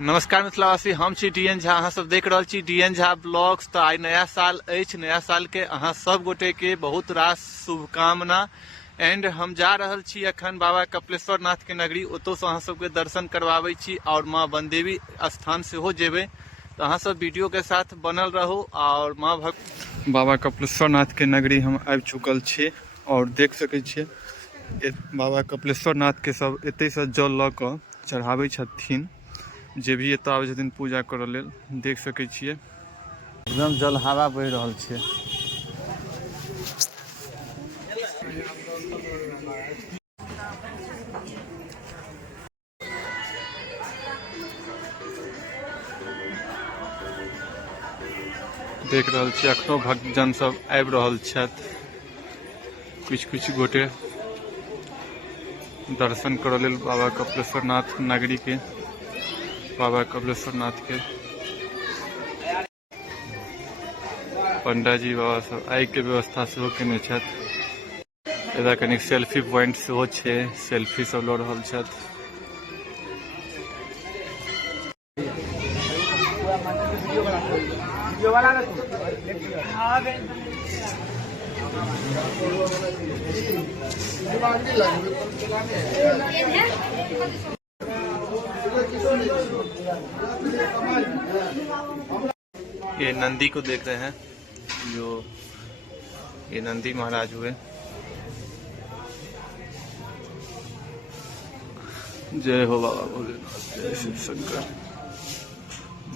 नमस्कार मिथिलावासी, हम छी डीएन झा। अहाँ सब देख रहल छी डीएन झा ब्लॉग्स। तो आई नया साल अछि। नया साल के अहाँ सब गोटे के बहुत रास शुभकामना। एंड हम जा रहल छी अखन बाबा कपिलेश्वर नाथ के नगरी। ओतौ से अहाँ सबके दर्शन करवाबै छी और माँ बनदेवी स्थान से हो जेबे। तो अहाँ सब वीडियो के साथ बनल रहो। और माँ बाबा कपिलेश्वर नाथ के नगरी हम आबि चुकल छी और देख सकै छियै बाबा कपिलेश्वर नाथ के सब एतै से जल लऽ कऽ चढ़ाबै छथिन। जे भी एतऽ आबै छथिन पूजा करऽ लेल। देख सकै छियै एकदम जल हवा बहि रहल छै। देख रहल छी अखनो भक्तजन सब आबि रहल छथि। कुछ गोटे दर्शन करऽ लेल बाबा कपिलेश्वर नाथ नगरी के, बाबा कपिलेश्वर नाथ के। पंडा जी बाबा सब आगि के व्यवस्था सेहो केने छथि। एतऽ कनिक सेल्फी पॉइंट सेहो छै, सेल्फी सब लऽ रहल छथि। ये नंदी को देख रहे हैं, जो ये नंदी महाराज हुए। जय हो बाबा भोलेनाथ, जय शिव शंकर।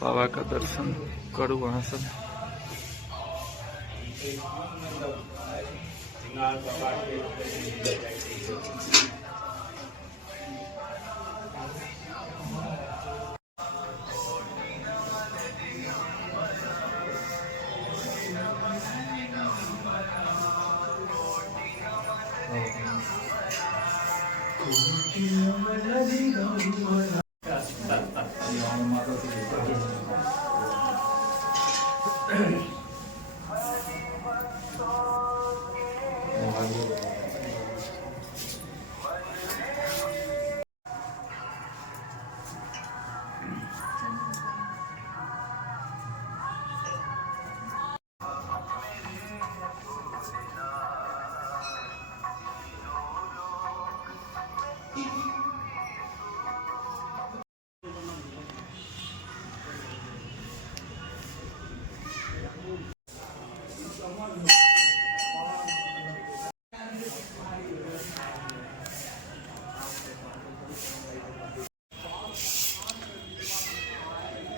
बाबा का दर्शन करो वहां सब।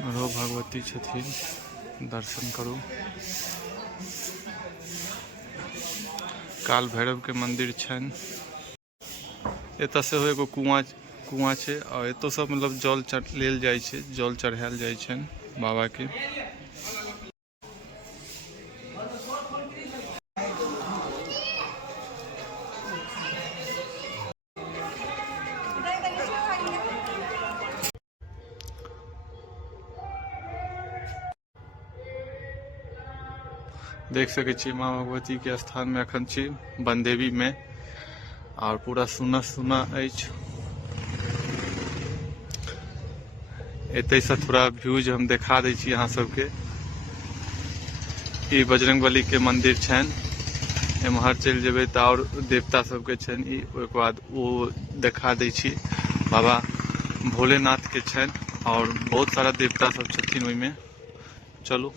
रो भगवती छथिन, दर्शन करू। काल भैरव के मंदिर छन। एतऽ से एगो कुआं छै और एतो सब मतलब जल लेल जाइ छै, जल चढ़ायल जाइ छन बाबा के। देख सकै छी माँ भगवती के स्थान में अखन छी बनदेवी में, और पूरा सुना सुना अछि। एतै से थोड़ा व्यूज हम देखा दै छी अहाँ सबके। ई बजरंगबली के मंदिर छन। एम्हर चलि जेबै तऽ और देवता सबके छन। ई ओहिके बाद ओ देखा दै छी बाबा भोलेनाथ के छन और बहुत सारा देवता सब छथिन ओहिमे। चलू।